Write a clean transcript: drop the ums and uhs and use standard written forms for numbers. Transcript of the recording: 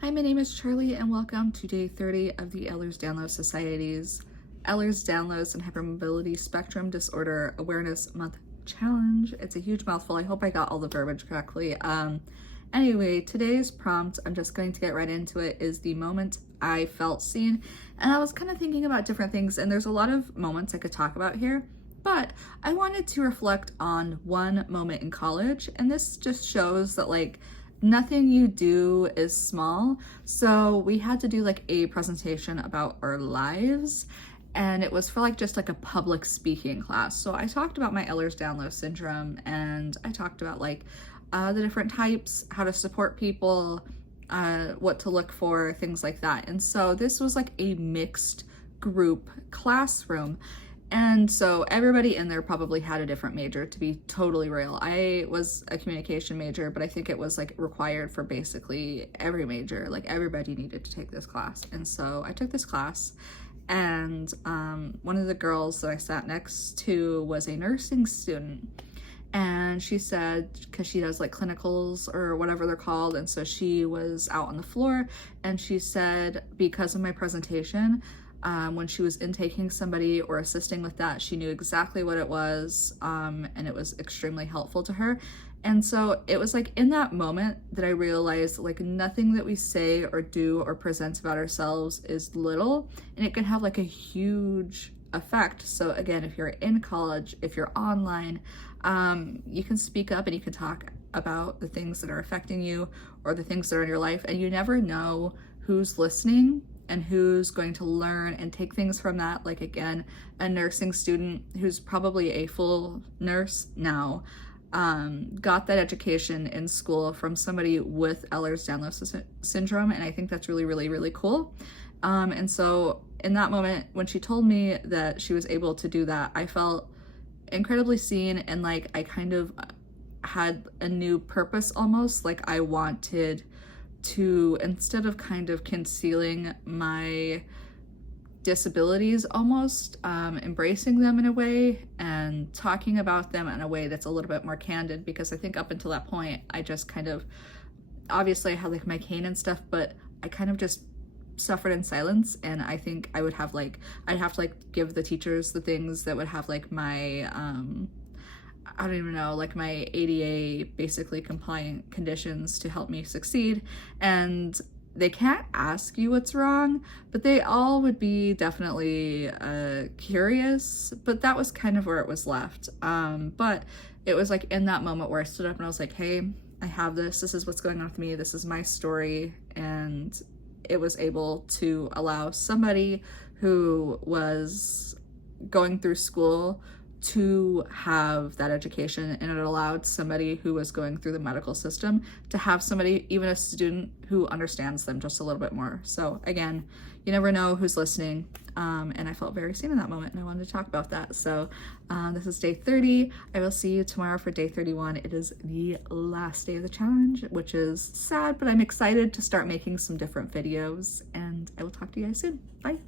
Hi, my name is Charlie and welcome to day 30 of the Ehlers-Danlos Society's Ehlers-Danlos and Hypermobility Spectrum Disorder Awareness Month Challenge. It's a huge mouthful. I hope I got all the verbiage correctly. Anyway, today's prompt, I'm just going to get right into it, is the moment I felt seen. And I was kind of thinking about different things, and there's a lot of moments I could talk about here, but I wanted to reflect on one moment in college, and this just shows that nothing you do is small. So we had to do a presentation about our lives, and it was for just a public speaking class. So I talked about my Ehlers-Danlos syndrome, and I talked about the different types, how to support people, what to look for, things like that. And so this was a mixed group classroom. And so everybody in there probably had a different major, to be totally real. I was a communication major, but I think it was required for basically every major. Everybody needed to take this class. And so I took this class, and one of the girls that I sat next to was a nursing student. And she said, because she does clinicals or whatever they're called, and so she was out on the floor, and she said because of my presentation, when she was intaking somebody or assisting with that, she knew exactly what it was, and it was extremely helpful to her. And so it was in that moment that I realized nothing that we say or do or present about ourselves is little, and it can have a huge effect. So again, if you're in college, if you're online, you can speak up and you can talk about the things that are affecting you or the things that are in your life, and you never know who's listening and who's going to learn and take things from that. Again, a nursing student who's probably a full nurse now, got that education in school from somebody with Ehlers-Danlos syndrome, and I think that's really, really, really cool. And so in that moment, when she told me that she was able to do that, I felt incredibly seen, and I kind of had a new purpose almost. I wanted to, instead of kind of concealing my disabilities almost, embracing them in a way and talking about them in a way that's a little bit more candid, because I think up until that point, I just kind of, obviously I had my cane and stuff, but I kind of just suffered in silence. And I think I would have I'd have to give the teachers the things that would have my I don't even know, my ADA basically compliant conditions to help me succeed. And they can't ask you what's wrong, but they all would be definitely curious, but that was kind of where it was left. But it was in that moment where I stood up and I was hey, I have this is what's going on with me, this is my story. And it was able to allow somebody who was going through school to have that education, and it allowed somebody who was going through the medical system to have somebody, even a student, who understands them just a little bit more. So again, you never know who's listening, and I felt very seen in that moment, and I wanted to talk about that. So this is day 30. I will see you tomorrow for day 31. It is the last day of the challenge, which is sad, but I'm excited to start making some different videos, and I will talk to you guys soon. Bye.